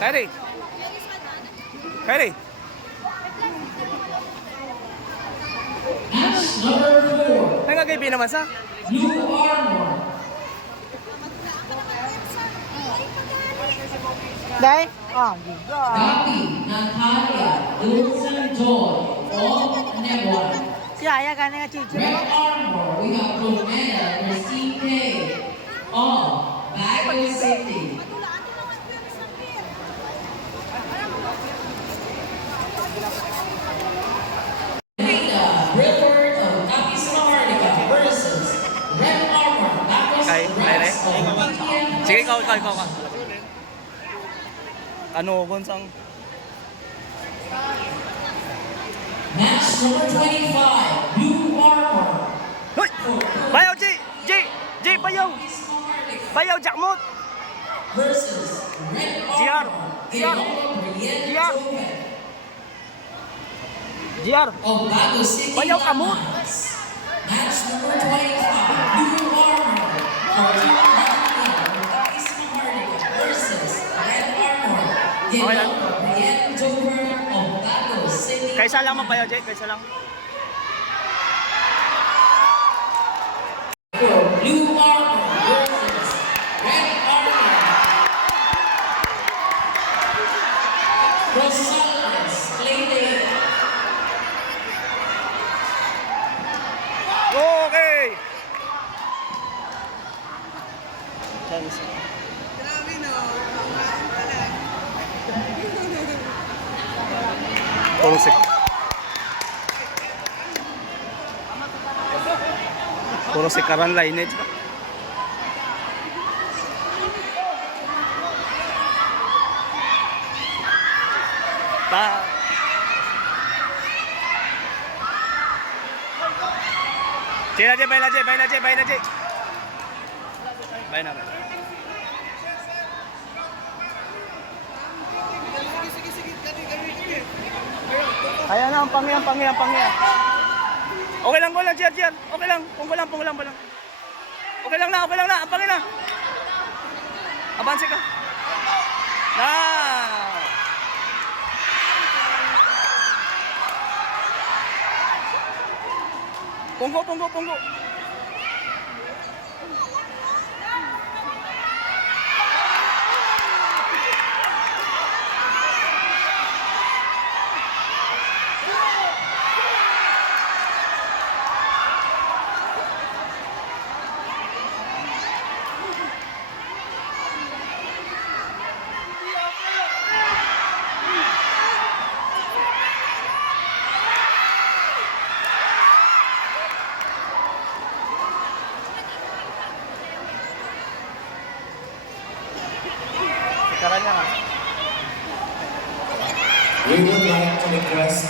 Kyrie. Kyrie. Match number 4. Nangagabi naman sa? Blue Armor. Dahil? Ah, giga. Dati Natalia Wilson Joy of Nebon. Si Aya ka na nga chichi. Red Armor, we have Romena Recipe of Baguio City. Rita Brilford of Capiz Maharlika versus Red Armor Tapos Rex of BTM. Sige, ikaw. Ano, Gonsang? Match number 25, Blue Armor. Hoy! Bayaw, G! Bayaw! Bayaw, Jakmot! Versus Red GR. Armor. GR. GR! Of Baguio City. Bayaw, kamot! Match number 25, Blue Armor. For Team Capiz Maharlika versus Red Armor. Okay lang. Brienne Jover of Baguio City. Kaysa lang Bayaw, G. Kaysa lang. Blue Armor versus Red Armor. Rosales Lady. Okay! Puro si Karan lineage ba? Baila J. Baila na. Kaya na, ang pangyang. Okay lang, Jer. Okay lang, pungko lang. Okay lang na, ang pangin na. Abansi ka. Na! Pungko. Karan niya nga. We would like to request